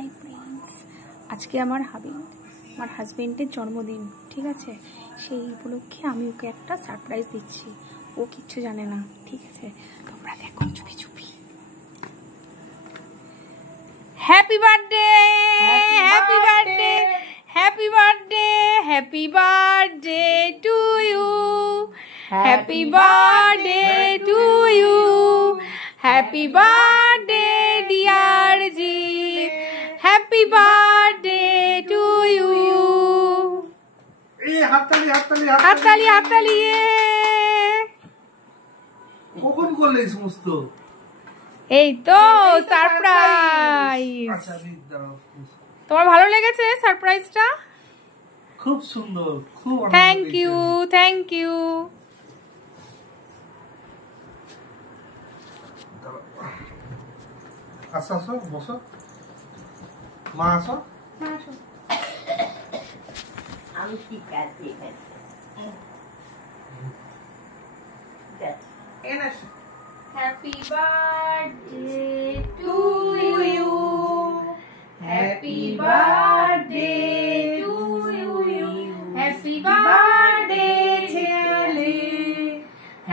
Hi friends, আজকে আমার হাজবেন্ডের জন্মদিন, ঠিক আছে। সেই উপলক্ষে আমি ওকে একটা সারপ্রাইজ দিচ্ছি। ও কিচ্ছু জানে না, ঠিক আছে। তোমরা দেখো চুপি চুপি। Happy birthday, happy birthday, happy birthday, happy birthday to you, happy birthday to you, happy birthday dear Jeet, happy birthday to you. হাততালি হাততালি হাততালি হাততালি। কখন করলে এই সমস্ত? এই তো সারপ্রাইজ। তোমার ভালো লেগেছে সারপ্রাইজটা? খুব সুন্দর, খুব থ্যাংক ইউ, থ্যাংক ইউ। আসো আসো, বসো। মা আসো। আমি ঠিক আছে Happy birthday to you, happy birthday to you, happy birthday Charlie,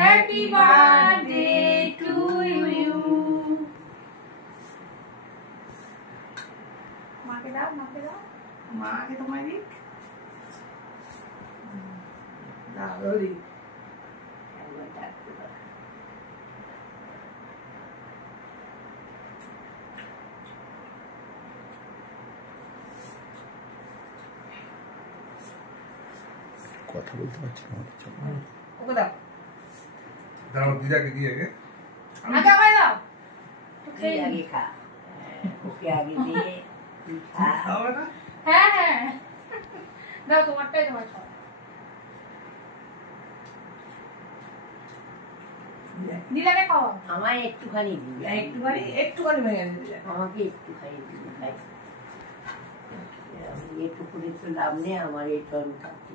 happy birthday to you. মাকে দাও, মাকে দাও, মাকে তোমায় দিক। না রোরি কথা বলতে পারছি না। ওকে দাও, দাও দিদাকে দিয়ে আগে। আগে আমায় দাও। ওকে আগে খা, ওকে আগে দিয়ে খা। খাবে না? হ্যাঁ হ্যাঁ দাও, তোমারটাই তোমার খাও। দিদাকে খাওয়া। আমায় একটুখানি দিবি, একটুখানি ভেঙে দিলে। আমাকে একটুখানি দিবি ভাই। এটুকুনি তো লাভ নেই, আমার একটু আমি খাচ্ছি।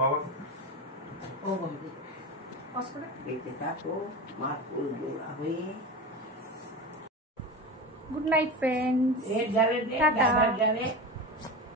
বাবা ও বন্ধু দেখতে থাকো, মার ফুল জোড়া হয়ে। গুড নাইট ফ্রেন্ডস, যাবে টাটা। যাবে